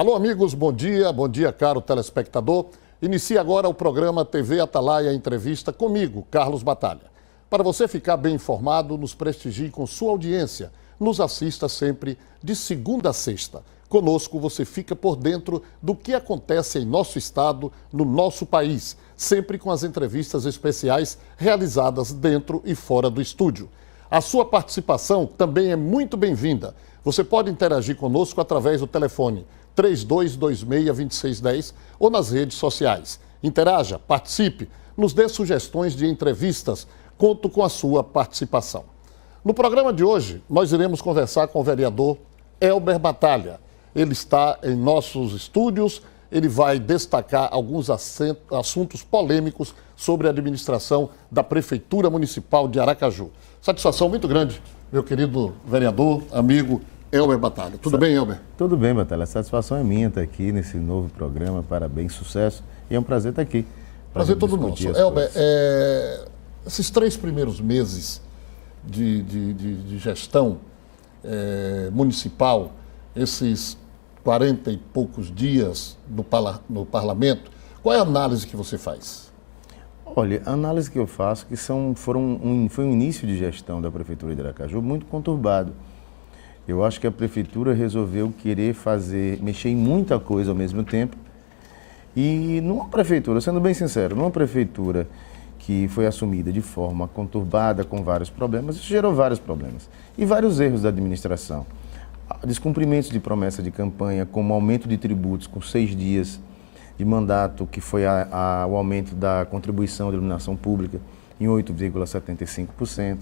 Alô, amigos, bom dia, caro telespectador. Inicia agora o programa TV Atalaia Entrevista comigo, Carlos Batalha. Para você ficar bem informado, nos prestigie com sua audiência. Nos assista sempre de segunda a sexta. Conosco você fica por dentro do que acontece em nosso estado, no nosso país, sempre com as entrevistas especiais realizadas dentro e fora do estúdio. A sua participação também é muito bem-vinda. Você pode interagir conosco através do telefone 3226-2610 ou nas redes sociais. Interaja, participe, nos dê sugestões de entrevistas. Conto com a sua participação. No programa de hoje, nós iremos conversar com o vereador Elber Batalha. Ele está em nossos estúdios, ele vai destacar alguns assuntos polêmicos sobre a administração da Prefeitura Municipal de Aracaju. Satisfação muito grande, meu querido vereador, amigo Elber Batalha. Tudo bem, Elber? Tudo bem, Batalha. A satisfação é minha estar aqui nesse novo programa. Parabéns, sucesso. E é um prazer estar aqui. Prazer todo nosso. Elber, esses 3 primeiros meses de gestão municipal, esses 40 e poucos dias no parlamento, qual é a análise que você faz? Olha, a análise que eu faço que foi um início de gestão da Prefeitura de Aracaju muito conturbado. Eu acho que a Prefeitura resolveu querer mexer em muita coisa ao mesmo tempo. E numa Prefeitura, sendo bem sincero, numa Prefeitura que foi assumida de forma conturbada, com vários problemas, isso gerou vários problemas. E vários erros da administração. Descumprimentos de promessa de campanha, como aumento de tributos com 6 dias de mandato, que foi o aumento da contribuição de iluminação pública em 8,75%.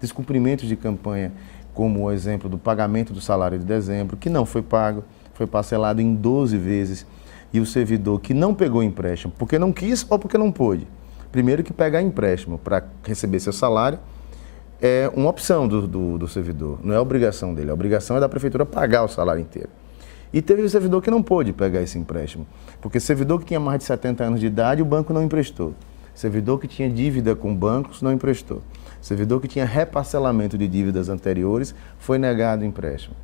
Descumprimentos de campanha, como o exemplo do pagamento do salário de dezembro, que não foi pago, foi parcelado em 12 vezes, e o servidor que não pegou empréstimo, porque não quis ou porque não pôde. Primeiro que pegar empréstimo para receber seu salário é uma opção do servidor, não é obrigação dele, a obrigação é da Prefeitura pagar o salário inteiro. E teve o servidor que não pôde pegar esse empréstimo, porque servidor que tinha mais de 70 anos de idade, o banco não emprestou. Servidor que tinha dívida com bancos, não emprestou. Servidor que tinha reparcelamento de dívidas anteriores, foi negado o empréstimo.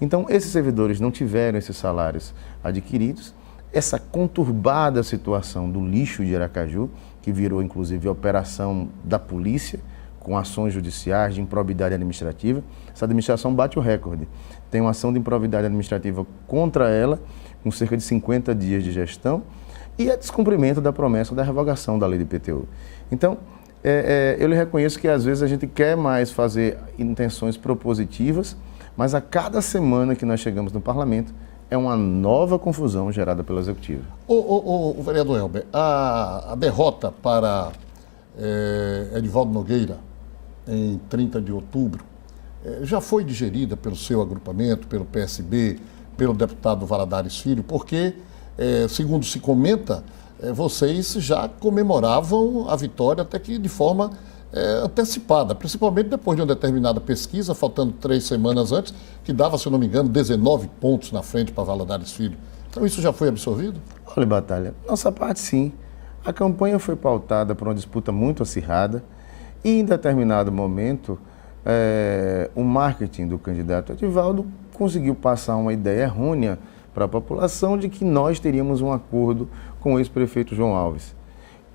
Então, esses servidores não tiveram esses salários adquiridos. Essa conturbada situação do lixo de Aracaju, que virou, inclusive, operação da polícia, com ações judiciais de improbidade administrativa. Essa administração bate o recorde. Tem uma ação de improbidade administrativa contra ela, com cerca de 50 dias de gestão, e é descumprimento da promessa da revogação da lei de IPTU. Então, eu lhe reconheço que às vezes a gente quer mais fazer intenções propositivas, mas a cada semana que nós chegamos no parlamento é uma nova confusão gerada pelo Executivo. O vereador Elber, a derrota para Edivaldo Nogueira em 30 de outubro já foi digerida pelo seu agrupamento, pelo PSB, pelo deputado Valadares Filho, porque, segundo se comenta, vocês já comemoravam a vitória até que de forma antecipada, principalmente depois de uma determinada pesquisa, faltando 3 semanas antes, que dava, se eu não me engano, 19 pontos na frente para Valadares Filho. Então isso já foi absorvido? Olha, Batalha, nossa parte sim. A campanha foi pautada por uma disputa muito acirrada e em determinado momento o marketing do candidato Edivaldo conseguiu passar uma ideia errônea para a população de que nós teríamos um acordo com o ex-prefeito João Alves.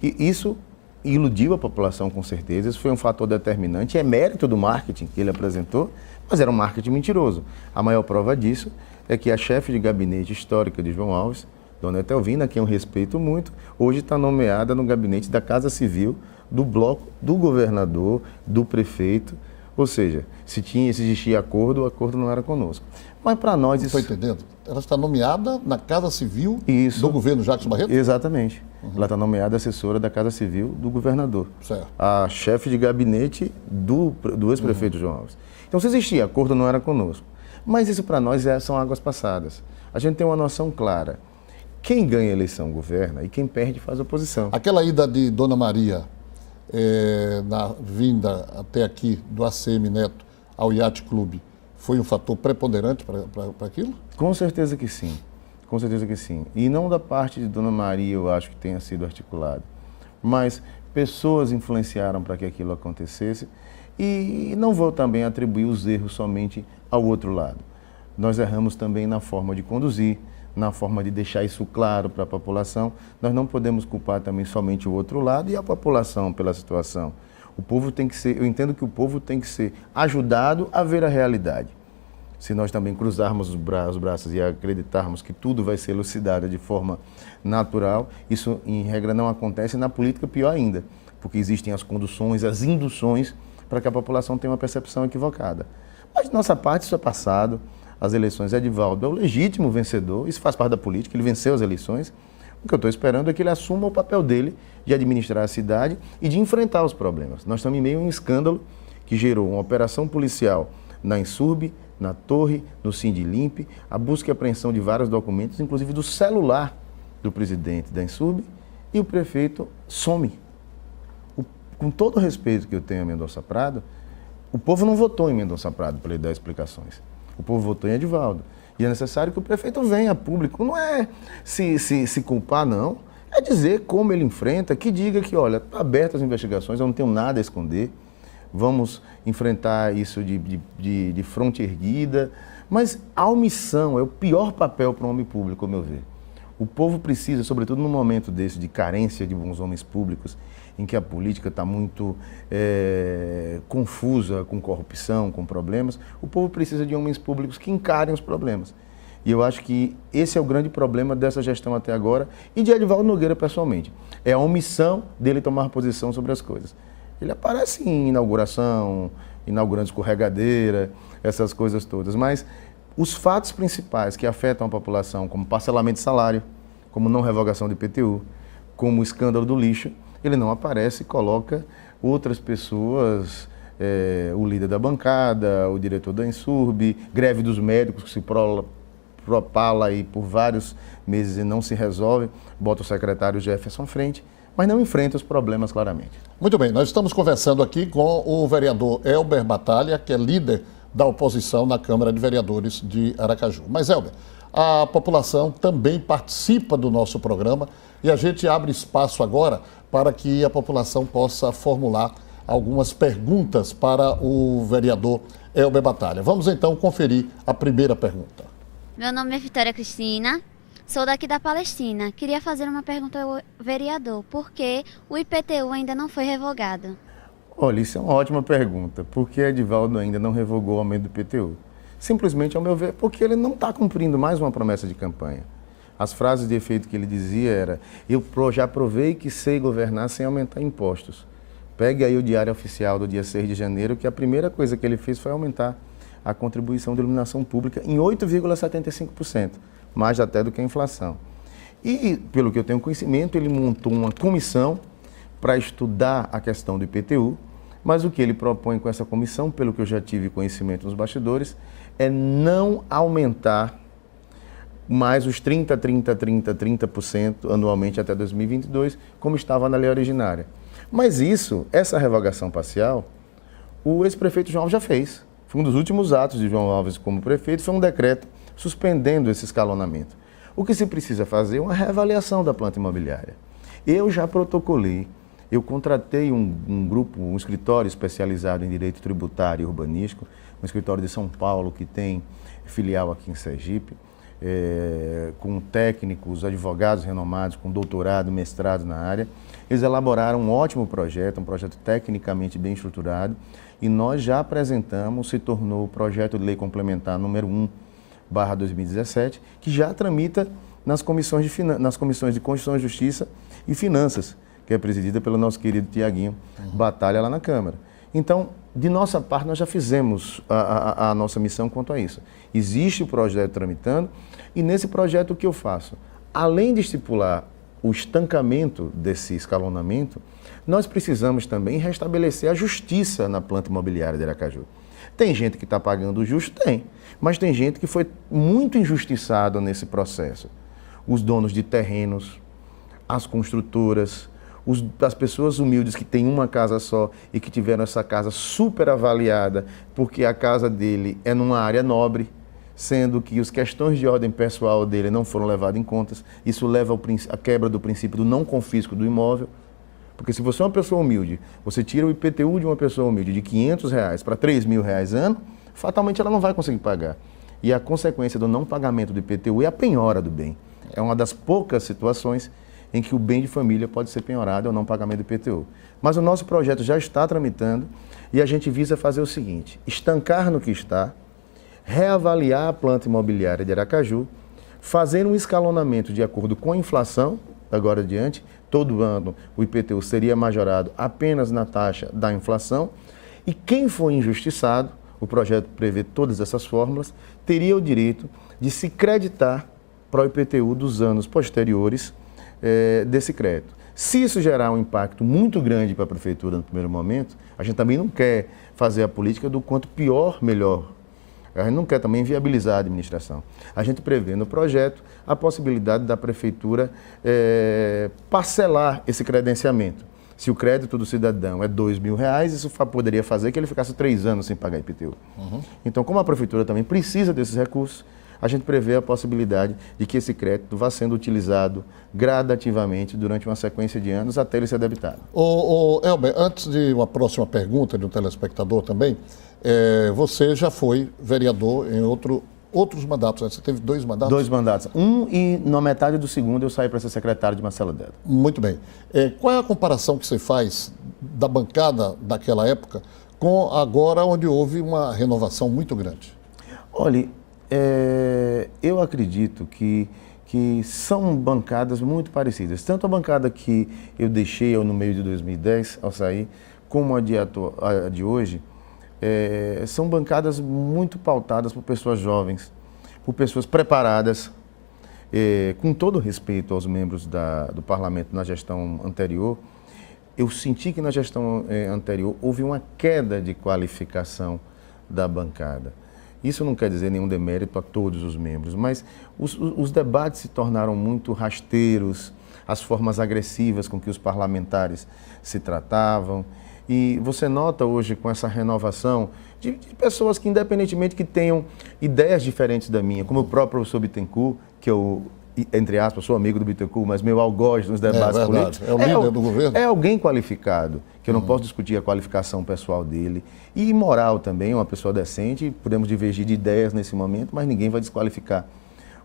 E isso iludiu a população com certeza, isso foi um fator determinante, é mérito do marketing que ele apresentou, mas era um marketing mentiroso. A maior prova disso é que a chefe de gabinete histórica de João Alves, Dona Etelvina, a quem eu respeito muito, hoje está nomeada no gabinete da Casa Civil, do bloco do governador, do prefeito. Ou seja, se existia acordo, o acordo não era conosco. Mas para nós isso... Não estou entendendo. Ela está nomeada na Casa Civil isso. do governo Jacques Barreto? Exatamente. Ela está nomeada assessora da Casa Civil do governador. Certo. A chefe de gabinete do ex-prefeito João Alves. Então, se existia acordo, não era conosco. Mas isso para nós são águas passadas. A gente tem uma noção clara. Quem ganha a eleição governa e quem perde faz oposição. Aquela ida de Dona Maria na vinda até aqui do ACM Neto ao Yacht Clube foi um fator preponderante para aquilo? Com certeza que sim. Com certeza que sim. E não da parte de Dona Maria, eu acho que tenha sido articulado. Mas pessoas influenciaram para que aquilo acontecesse e não vou também atribuir os erros somente ao outro lado. Nós erramos também na forma de conduzir, na forma de deixar isso claro para a população. Nós não podemos culpar também somente o outro lado e a população pela situação. O povo tem que ser, eu entendo que o povo tem que ser ajudado a ver a realidade. Se nós também cruzarmos os braços e acreditarmos que tudo vai ser elucidado de forma natural, isso em regra não acontece, na política pior ainda, porque existem as conduções, as induções para que a população tenha uma percepção equivocada. Mas de nossa parte isso é passado, as eleições, Edivaldo é o legítimo vencedor, isso faz parte da política, ele venceu as eleições. O que eu estou esperando é que ele assuma o papel dele de administrar a cidade e de enfrentar os problemas. Nós estamos em meio a um escândalo que gerou uma operação policial na Insurb, na Torre, no Sindilimp, a busca e apreensão de vários documentos, inclusive do celular do presidente da Insurb, e o prefeito some. Com todo o respeito que eu tenho a Mendonça Prado, o povo não votou em Mendonça Prado para ele dar explicações. O povo votou em Edivaldo. E é necessário que o prefeito venha a público. Não é se culpar, não. É dizer como ele enfrenta, que diga que, olha, está abertas as investigações, eu não tenho nada a esconder. Vamos enfrentar isso de fronte erguida. Mas a omissão é o pior papel para um homem público, ao meu ver. O povo precisa, sobretudo num momento desse de carência de bons homens públicos, em que a política está muito confusa com corrupção, com problemas, o povo precisa de homens públicos que encarem os problemas. E eu acho que esse é o grande problema dessa gestão até agora e de Edivaldo Nogueira pessoalmente. É a omissão dele tomar posição sobre as coisas. Ele aparece em inauguração, inaugurando escorregadeira, essas coisas todas, mas os fatos principais que afetam a população, como parcelamento de salário, como não revogação de IPTU, como o escândalo do lixo, ele não aparece e coloca outras pessoas, o líder da bancada, o diretor da Insurb, greve dos médicos que se propala aí por vários meses e não se resolve, bota o secretário Jefferson à frente, mas não enfrenta os problemas claramente. Muito bem, nós estamos conversando aqui com o vereador Elber Batalha, que é líder da oposição na Câmara de Vereadores de Aracaju. Mas, Elber, a população também participa do nosso programa e a gente abre espaço agora para que a população possa formular algumas perguntas para o vereador Elber Batalha. Vamos então conferir a primeira pergunta. Meu nome é Vitória Cristina, sou daqui da Palestina. Queria fazer uma pergunta ao vereador. Por que o IPTU ainda não foi revogado? Olha, isso é uma ótima pergunta. Por que Edivaldo ainda não revogou o aumento do IPTU? Simplesmente, ao meu ver, porque ele não está cumprindo mais uma promessa de campanha. As frases de efeito que ele dizia era: eu já provei que sei governar sem aumentar impostos. Pegue aí o Diário Oficial do dia 6 de janeiro, que a primeira coisa que ele fez foi aumentar a contribuição de iluminação pública em 8,75%, mais até do que a inflação. E, pelo que eu tenho conhecimento, ele montou uma comissão para estudar a questão do IPTU, mas o que ele propõe com essa comissão, pelo que eu já tive conhecimento nos bastidores, é não aumentar mais os 30% anualmente até 2022, como estava na lei originária. Mas essa revogação parcial, o ex-prefeito João Alves já fez. Foi um dos últimos atos de João Alves como prefeito, foi um decreto suspendendo esse escalonamento. O que se precisa fazer é uma reavaliação da planta imobiliária. Eu já protocolei, eu contratei um grupo, um escritório especializado em direito tributário e urbanístico, um escritório de São Paulo que tem filial aqui em Sergipe, com técnicos, advogados renomados, com doutorado, mestrado na área. Eles elaboraram um ótimo projeto, um projeto tecnicamente bem estruturado, e nós já apresentamos, se tornou o projeto de lei complementar número 1/2017, que já tramita nas comissões de Constituição e Justiça e Finanças, que é presidida pelo nosso querido Tiaguinho Batalha lá na Câmara. Então, de nossa parte, nós já fizemos a nossa missão quanto a isso. Existe o projeto tramitando e nesse projeto o que eu faço? Além de estipular o estancamento desse escalonamento, nós precisamos também restabelecer a justiça na planta imobiliária de Aracaju. Tem gente que está pagando o justo? Tem, mas tem gente que foi muito injustiçada nesse processo. Os donos de terrenos, as construtoras, as pessoas humildes que têm uma casa só e que tiveram essa casa super avaliada porque a casa dele é numa área nobre, sendo que as questões de ordem pessoal dele não foram levadas em conta. Isso leva à quebra do princípio do não confisco do imóvel. Porque se você é uma pessoa humilde, você tira o IPTU de uma pessoa humilde de R$ 500 para R$ 3.000 ano, fatalmente ela não vai conseguir pagar. e a consequência do não pagamento do IPTU é a penhora do bem. É uma das poucas situações em que o bem de família pode ser penhorado ao não pagamento do IPTU. Mas o nosso projeto já está tramitando e a gente visa fazer o seguinte: estancar no que está, reavaliar a planta imobiliária de Aracaju, fazer um escalonamento de acordo com a inflação, agora adiante. Todo ano o IPTU seria majorado apenas na taxa da inflação e quem for injustiçado, o projeto prevê todas essas fórmulas, teria o direito de se creditar para o IPTU dos anos posteriores desse crédito. Se isso gerar um impacto muito grande para a prefeitura no primeiro momento, a gente também não quer fazer a política do quanto pior, melhor. A gente não quer também viabilizar a administração. A gente prevê no projeto a possibilidade da prefeitura parcelar esse credenciamento. Se o crédito do cidadão é R$2.000, isso poderia fazer que ele ficasse 3 anos sem pagar IPTU. Então, como a prefeitura também precisa desses recursos, a gente prevê a possibilidade de que esse crédito vá sendo utilizado gradativamente durante uma sequência de anos até ele ser debitado. Elber, antes de uma próxima pergunta de um telespectador também, você já foi vereador em outros mandatos, né? Você teve 2 mandatos? 2 mandatos. E na metade do segundo eu saí para ser secretário de Marcelo Dedo. Muito bem. Qual é a comparação que você faz da bancada daquela época com agora, onde houve uma renovação muito grande? Olha, eu acredito que são bancadas muito parecidas. Tanto a bancada que eu deixei no meio de 2010, ao sair, como a de hoje, são bancadas muito pautadas por pessoas jovens, por pessoas preparadas, com todo respeito aos membros do parlamento na gestão anterior. Eu senti que na gestão anterior houve uma queda de qualificação da bancada. Isso não quer dizer nenhum demérito a todos os membros, mas os debates se tornaram muito rasteiros, as formas agressivas com que os parlamentares se tratavam. E você nota hoje com essa renovação de pessoas que, independentemente que tenham ideias diferentes da minha, como o próprio professor Bittencourt, que eu, entre aspas, sou amigo do Bittencourt, mas meu algoz nos debates políticos. É o líder do governo. É alguém qualificado, que eu não posso discutir a qualificação pessoal dele. E moral também, uma pessoa decente, podemos divergir de ideias nesse momento, mas ninguém vai desqualificar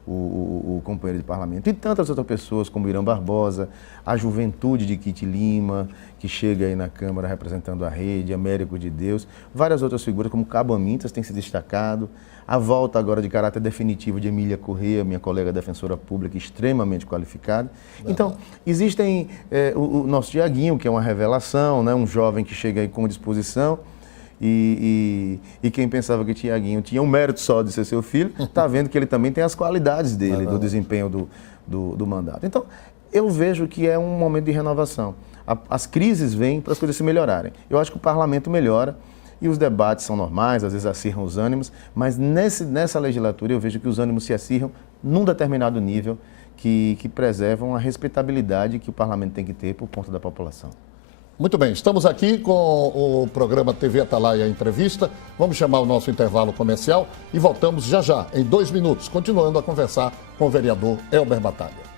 o companheiro de parlamento. E tantas outras pessoas, como Irã Barbosa, a juventude de Kitty Lima, que chega aí na Câmara representando a rede, Américo de Deus, várias outras figuras, como Cabo Amintas, tem se destacado. A volta agora de caráter definitivo de Emília Corrêa, minha colega defensora pública, extremamente qualificada. Então, existem o nosso Tiaguinho, que é uma revelação, né? Um jovem que chega aí com disposição. E quem pensava que Tiaguinho tinha um mérito só de ser seu filho, está vendo que ele também tem as qualidades dele, do desempenho do mandato. Então, eu vejo que é um momento de renovação. As crises vêm para as coisas se melhorarem. Eu acho que o parlamento melhora e os debates são normais, às vezes acirram os ânimos, mas nessa legislatura eu vejo que os ânimos se acirram num determinado nível que preservam a respeitabilidade que o parlamento tem que ter por conta da população. Muito bem, estamos aqui com o programa TV Atalaia Entrevista. Vamos chamar o nosso intervalo comercial e voltamos já, em 2 minutos, continuando a conversar com o vereador Elber Batalha.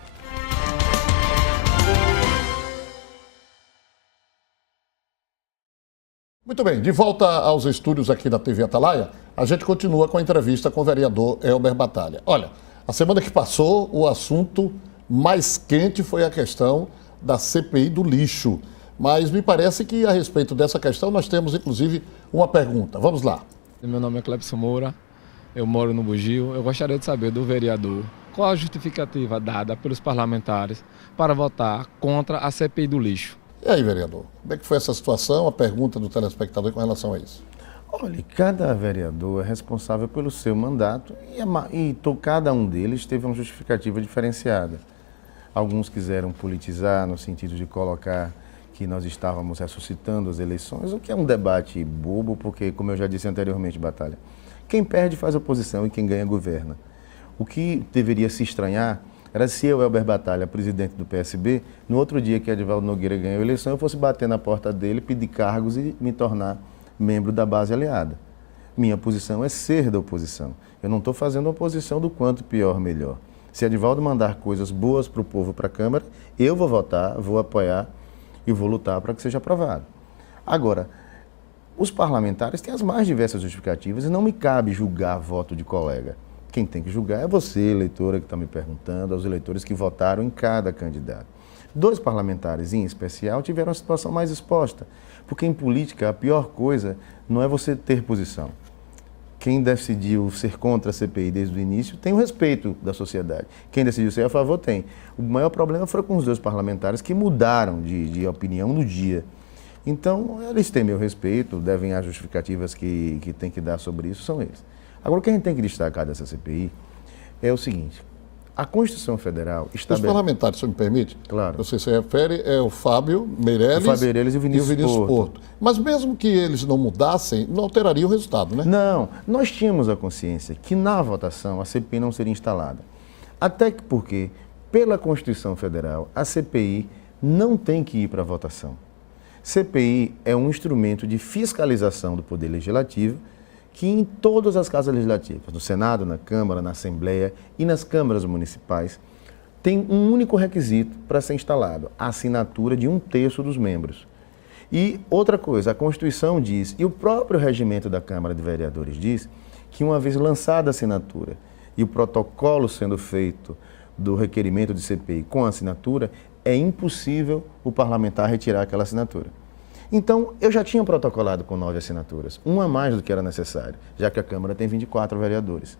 Muito bem, de volta aos estúdios aqui da TV Atalaia, a gente continua com a entrevista com o vereador Elber Batalha. Olha, a semana que passou, o assunto mais quente foi a questão da CPI do lixo. Mas me parece que a respeito dessa questão nós temos, inclusive, uma pergunta. Vamos lá. Meu nome é Clebson Moura, eu moro no Bugio. Eu gostaria de saber do vereador qual a justificativa dada pelos parlamentares para votar contra a CPI do lixo. E aí, vereador, como é que foi essa situação? A pergunta do telespectador com relação a isso. Olha, cada vereador é responsável pelo seu mandato e cada um deles teve uma justificativa diferenciada. Alguns quiseram politizar no sentido de colocar que nós estávamos ressuscitando as eleições, o que é um debate bobo, porque, como eu já disse anteriormente, Batalha, quem perde faz oposição e quem ganha governa. O que deveria se estranhar era se eu, Elber Batalha, presidente do PSB, no outro dia que Edivaldo Nogueira ganhou a eleição, eu fosse bater na porta dele, pedir cargos e me tornar membro da base aliada. Minha posição é ser da oposição. Eu não estou fazendo oposição do quanto pior, melhor. Se Edivaldo mandar coisas boas para o povo, para a Câmara, eu vou votar, vou apoiar e vou lutar para que seja aprovado. Agora, Os parlamentares têm as mais diversas justificativas e não me cabe julgar voto de colega. Quem tem que julgar é você, eleitora, que está me perguntando, aos eleitores que votaram em cada candidato. 2 parlamentares, em especial, tiveram a situação mais exposta, porque em política a pior coisa não é você ter posição. Quem decidiu ser contra a CPI desde o início tem o respeito da sociedade. Quem decidiu ser a favor tem. O maior problema foi com os 2 parlamentares que mudaram de opinião no dia. Então, eles têm meu respeito, devem as justificativas que tem que dar sobre isso, são eles. Agora, o que a gente tem que destacar dessa CPI é o seguinte: a Constituição Federal Os estabelece... parlamentares, se me permite, Claro. você se refere, é o Fábio Meirelles, E o Vinícius Porto. Mas mesmo que eles não mudassem, não alteraria o resultado, né? Não, nós tínhamos a consciência que na votação a CPI não seria instalada. Até que porque, pela Constituição Federal, a CPI não tem que ir para a votação. CPI é um instrumento de fiscalização do Poder Legislativo que em todas as casas legislativas, no Senado, na Câmara, na Assembleia e nas câmaras municipais, tem um único requisito para ser instalado: a assinatura de 1/3 dos membros. E outra coisa, a Constituição diz, e o próprio regimento da Câmara de Vereadores diz, que uma vez lançada a assinatura e o protocolo sendo feito do requerimento de CPI com a assinatura, é impossível o parlamentar retirar aquela assinatura. Então, eu já tinha protocolado com 9 assinaturas, uma a mais do que era necessário, já que a Câmara tem 24 vereadores.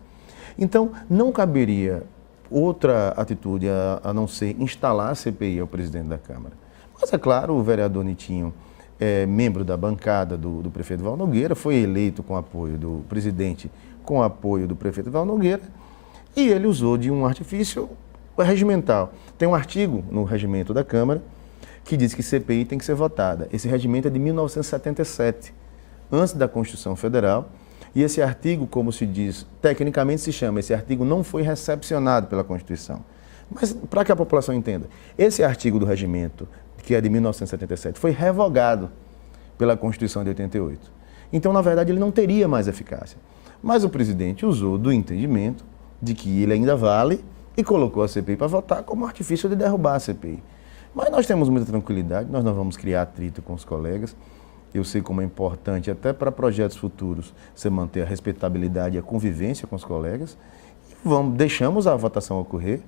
Então, não caberia outra atitude a não ser instalar a CPI ao presidente da Câmara. Mas, é claro, o vereador Nitinho é membro da bancada do prefeito Val Nogueira, foi eleito com apoio do presidente, com apoio do prefeito Val Nogueira, e ele usou de um artifício regimental. Tem um artigo no regimento da Câmara que diz que CPI tem que ser votada. Esse regimento é de 1977, antes da Constituição Federal, e esse artigo, como se diz, tecnicamente se chama, esse artigo não foi recepcionado pela Constituição. Mas, para que a população entenda, esse artigo do regimento, que é de 1977, foi revogado pela Constituição de 88. Então, na verdade, ele não teria mais eficácia. Mas o presidente usou do entendimento de que ele ainda vale e colocou a CPI para votar como artifício de derrubar a CPI. Mas nós temos muita tranquilidade, nós não vamos criar atrito com os colegas. Eu sei como é importante, até para projetos futuros, você manter a respeitabilidade e a convivência com os colegas. Deixamos a votação ocorrer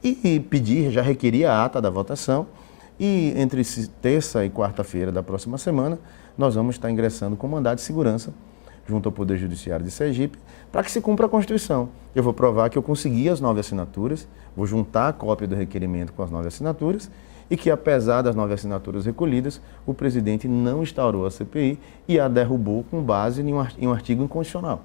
e pedir, já requeria a ata da votação. E entre terça e quarta-feira da próxima semana, nós vamos estar ingressando com mandado de segurança junto ao Poder Judiciário de Sergipe, para que se cumpra a Constituição. Eu vou provar que eu consegui as 9 assinaturas, vou juntar a cópia do requerimento com as 9 assinaturas e que, apesar das 9 assinaturas recolhidas, o presidente não instaurou a CPI e a derrubou com base em um artigo inconstitucional.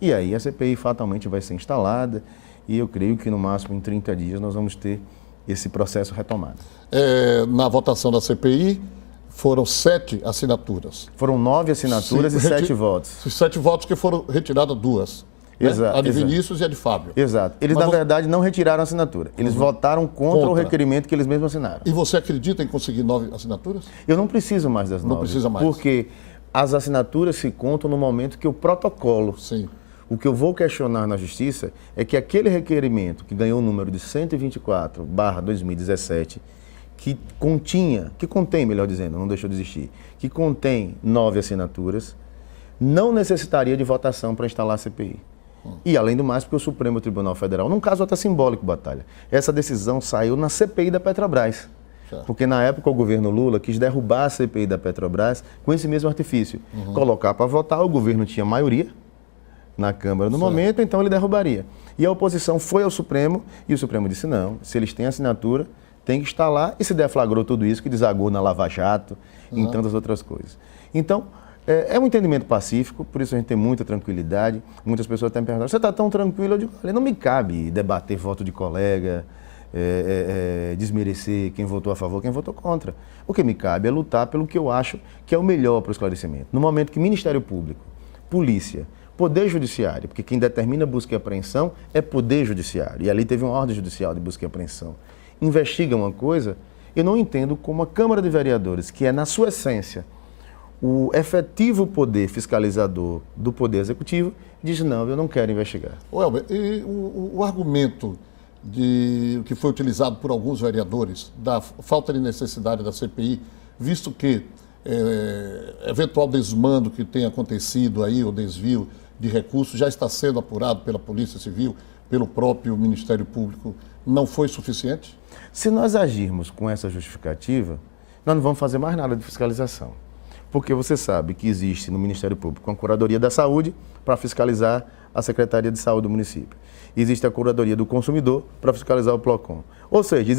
E aí a CPI fatalmente vai ser instalada e eu creio que no máximo em 30 dias nós vamos ter esse processo retomado. Na votação da CPI, foram 7 assinaturas. Foram 9 assinaturas e 7 votos. 7 votos que foram retiradas 2. Exato. Né? A de Vinícius e a de Fábio. Exato. Eles, na verdade, não retiraram a assinatura. Eles votaram contra o requerimento que eles mesmos assinaram. E você acredita em conseguir 9 assinaturas? Eu não preciso mais das 9. Não precisa mais. Porque as assinaturas se contam no momento que o protocolo. Sim. O que eu vou questionar na Justiça é que aquele requerimento que ganhou o número de 124/2017, que contém, melhor dizendo, não deixou de existir, que contém 9 assinaturas, não necessitaria de votação para instalar a CPI. E, além do mais, porque o Supremo Tribunal Federal, num caso até simbólico, Batalha, essa decisão saiu na CPI da Petrobras. Certo. Porque, na época, o governo Lula quis derrubar a CPI da Petrobras com esse mesmo artifício. Colocar para votar, o governo tinha maioria na Câmara no momento, então ele derrubaria. E a oposição foi ao Supremo, e o Supremo disse não, se eles têm assinatura, tem que instalar, e se deflagrou tudo isso que desagou na Lava Jato e em tantas outras coisas. Então, é um entendimento pacífico, por isso a gente tem muita tranquilidade. Muitas pessoas até me perguntam, você está tão tranquilo? Eu digo, olha, não me cabe debater voto de colega, desmerecer quem votou a favor, quem votou contra. O que me cabe é lutar pelo que eu acho que é o melhor para o esclarecimento. No momento que Ministério Público, Polícia, Poder Judiciário, porque quem determina busca e apreensão é Poder Judiciário, e ali teve uma ordem judicial de busca e apreensão, investiga uma coisa, eu não entendo como a Câmara de Vereadores, que é na sua essência o efetivo poder fiscalizador do Poder Executivo, diz não, eu não quero investigar. Elber, e o argumento que foi utilizado por alguns vereadores da falta de necessidade da CPI, visto que eventual desmando que tenha acontecido aí, o desvio de recursos, já está sendo apurado pela Polícia Civil, pelo próprio Ministério Público, não foi suficiente? Se nós agirmos com essa justificativa, nós não vamos fazer mais nada de fiscalização. Porque você sabe que existe no Ministério Público uma Curadoria da Saúde para fiscalizar a Secretaria de Saúde do município. Existe a Curadoria do Consumidor para fiscalizar o PROCON. Ou seja,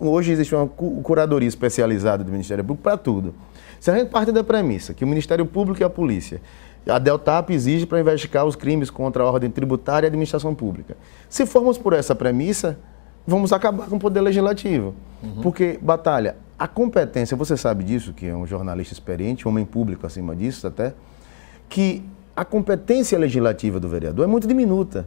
hoje existe uma curadoria especializada do Ministério Público para tudo. Se a gente parte da premissa que o Ministério Público e a Polícia, a Deltap exige para investigar os crimes contra a ordem tributária e a administração pública. Se formos por essa premissa, vamos acabar com o Poder Legislativo. Porque, Batalha, a competência, você sabe disso, que é um jornalista experiente, homem público acima disso até, que a competência legislativa do vereador é muito diminuta.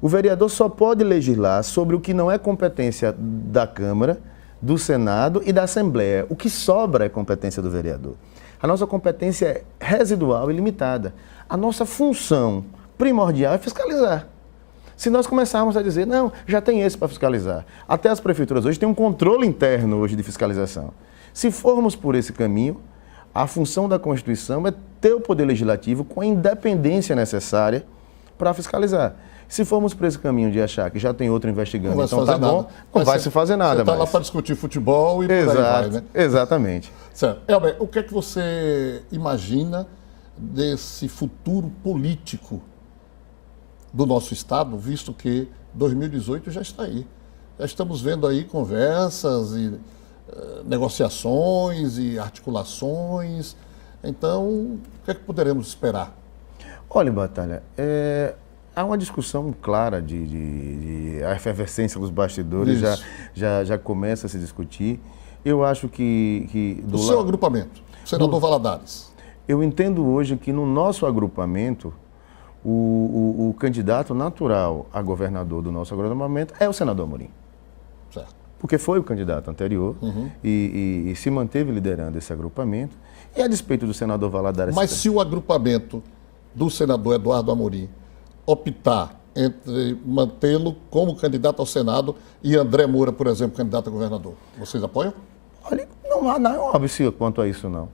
O vereador só pode legislar sobre o que não é competência da Câmara, do Senado e da Assembleia. O que sobra é competência do vereador. A nossa competência é residual e limitada. A nossa função primordial é fiscalizar. Se nós começarmos a dizer, não, já tem esse para fiscalizar. Até as prefeituras hoje têm um controle interno hoje de fiscalização. Se formos por esse caminho, a função da Constituição é ter o Poder Legislativo com a independência necessária para fiscalizar. Se formos por esse caminho de achar que já tem outro investigando, então tá bom, não vai se fazer nada mais. Você está lá para discutir futebol e por aí vai, né? Exatamente. Certo. Elber, o que é que você imagina desse futuro político do nosso Estado, visto que 2018 já está aí? Já estamos vendo aí conversas e negociações e articulações. Então, o que é que poderemos esperar? Olha, Batalha, há uma discussão clara a efervescência dos bastidores já começa a se discutir. Eu acho que do seu agrupamento, senador Valadares. Eu entendo hoje que no nosso agrupamento, o candidato natural a governador do nosso agrupamento é o senador Amorim. Certo. Porque foi o candidato anterior e se manteve liderando esse agrupamento. E a despeito do senador Valadares... Mas se o agrupamento do senador Eduardo Amorim optar entre mantê-lo como candidato ao Senado e André Moura, por exemplo, candidato a governador, vocês apoiam? Olha, não há óbvio quanto a isso, não.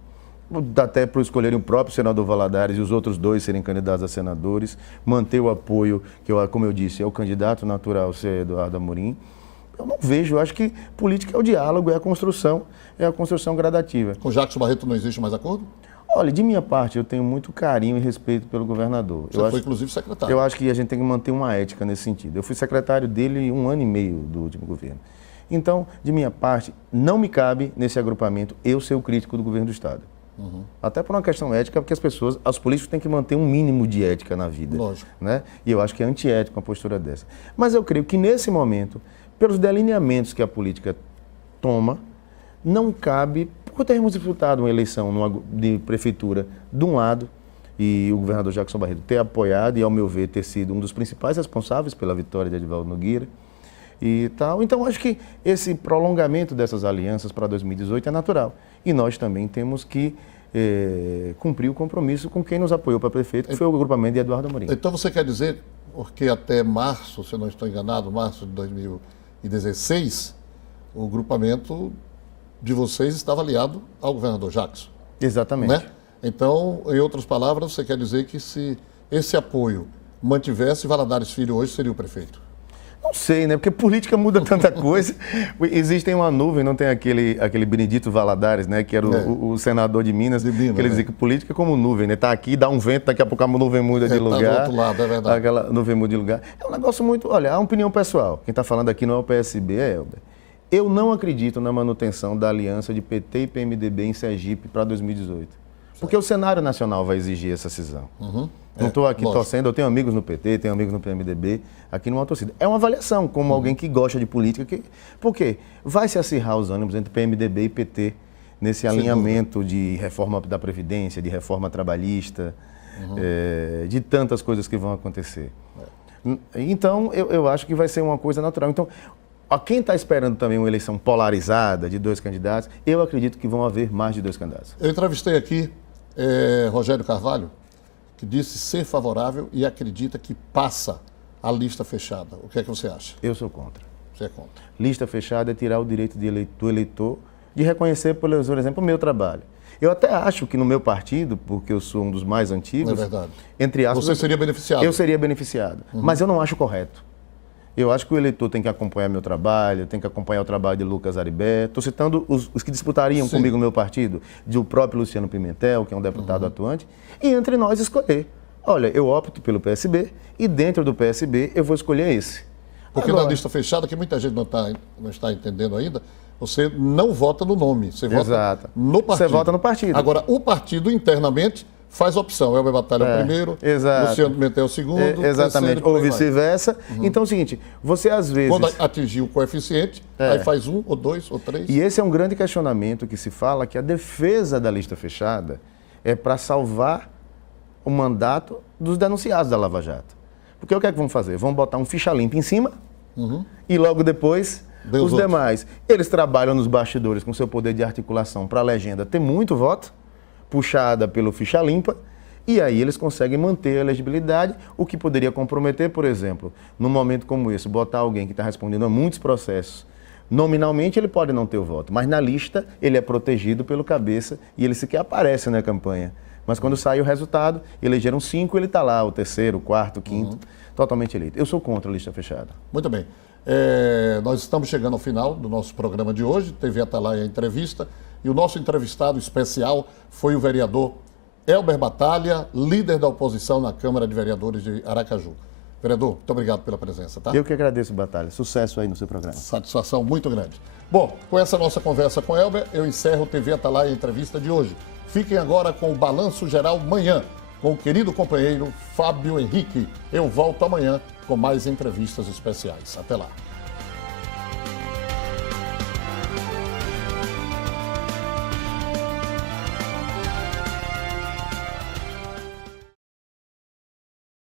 Dá até para escolherem o próprio senador Valadares e os outros dois serem candidatos a senadores, manter o apoio, que, como eu disse, é o candidato natural ser Eduardo Amorim. Eu não vejo, eu acho que política é o diálogo, é a construção gradativa. Com Jackson Barreto não existe mais acordo? Olha, de minha parte, eu tenho muito carinho e respeito pelo governador. Você foi, inclusive, secretário. Eu acho que a gente tem que manter uma ética nesse sentido. Eu fui secretário dele 1 ano e meio do último governo. Então, de minha parte, não me cabe, nesse agrupamento, eu ser o crítico do governo do Estado. Até por uma questão ética, porque os políticos têm que manter um mínimo de ética na vida. Lógico. Né? E eu acho que é antiético uma postura dessa. Mas eu creio que, nesse momento, pelos delineamentos que a política toma, não cabe, por termos disputado uma eleição de prefeitura de um lado, e o governador Jackson Barreto ter apoiado e, ao meu ver, ter sido um dos principais responsáveis pela vitória de Edivaldo Nogueira e tal. Então, acho que esse prolongamento dessas alianças para 2018 é natural. E nós também temos que cumprir o compromisso com quem nos apoiou para prefeito, que foi o agrupamento de Eduardo Amorim. Então, você quer dizer, porque até março, se eu não estou enganado, março de 2016, o agrupamento de vocês estava aliado ao governador Jackson. Exatamente. Né? Então, em outras palavras, você quer dizer que se esse apoio mantivesse, Valadares Filho hoje seria o prefeito? Não sei, né? Porque política muda tanta coisa. Existe uma nuvem, não tem aquele Benedito Valadares, né? Que era o senador de Minas, que ele dizia que política é como nuvem, né? Tá aqui, dá um vento, daqui a pouco a nuvem muda de lugar. Tá do outro lado, é verdade. Aquela nuvem muda de lugar. É um negócio muito... Olha, a opinião pessoal. Quem está falando aqui não é o PSB, é Elber. Eu não acredito na manutenção da aliança de PT e PMDB em Sergipe para 2018. Porque o cenário nacional vai exigir essa cisão. Não estou aqui torcendo, eu tenho amigos no PT, tenho amigos no PMDB, aqui não há torcida. É uma avaliação, como alguém que gosta de política. Por quê? Vai se acirrar os ânimos entre PMDB e PT nesse alinhamento de reforma da Previdência, de reforma trabalhista, de tantas coisas que vão acontecer. Então, eu acho que vai ser uma coisa natural. Então, a quem está esperando também uma eleição polarizada de 2 candidatos, eu acredito que vão haver mais de 2 candidatos. Eu entrevistei aqui Rogério Carvalho, que disse ser favorável e acredita que passa a lista fechada. O que é que você acha? Eu sou contra. Você é contra? Lista fechada é tirar o direito do eleitor de reconhecer, por exemplo, o meu trabalho. Eu até acho que no meu partido, porque eu sou um dos mais antigos, É verdade. entre aspas, Você seria beneficiado. eu seria beneficiado. Mas eu não acho correto. Eu acho que o eleitor tem que acompanhar meu trabalho, tem que acompanhar o trabalho de Lucas Aribé. Estou citando os que disputariam Sim. comigo no meu partido, o próprio Luciano Pimentel, que é um deputado atuante, e entre nós escolher. Olha, eu opto pelo PSB e dentro do PSB eu vou escolher esse. Porque na lista fechada, que muita gente não está entendendo ainda, você não vota no nome, você vota Exato. no partido. Você vota no partido. Agora, o partido internamente faz opção. Elber Batalha é o primeiro, exato. Luciano Pimentel é o segundo, exatamente, terceiro, por ou aí vai. vice-versa. Então é o seguinte, você às vezes... Quando atingir o coeficiente, aí faz 1, ou 2, ou 3. E esse é um grande questionamento que se fala, que a defesa da lista fechada é para salvar o mandato dos denunciados da Lava Jato. Porque o que é que vão fazer? Vão botar um ficha limpa em cima e logo depois os demais. Eles trabalham nos bastidores com seu poder de articulação para a legenda ter muito voto, puxada pelo ficha limpa, e aí eles conseguem manter a elegibilidade, o que poderia comprometer, por exemplo, num momento como esse, botar alguém que está respondendo a muitos processos. Nominalmente ele pode não ter o voto, mas na lista ele é protegido pelo cabeça e ele sequer aparece na campanha. Mas quando sai o resultado, elegeram 5, ele está lá, o terceiro, o quarto, o quinto, totalmente eleito. Eu sou contra a lista fechada. Muito bem. Nós estamos chegando ao final do nosso programa de hoje, TV Atalaia Entrevista, e o nosso entrevistado especial foi o vereador Elber Batalha, líder da oposição na Câmara de Vereadores de Aracaju. Vereador, muito obrigado pela presença, tá? Eu que agradeço, Batalha. Sucesso aí no seu programa. Satisfação muito grande. Bom, com essa nossa conversa com Elber, eu encerro o TV Atalaia Entrevista de hoje. Fiquem agora com o Balanço Geral Manhã, com o querido companheiro Fábio Henrique. Eu volto amanhã com mais entrevistas especiais. Até lá.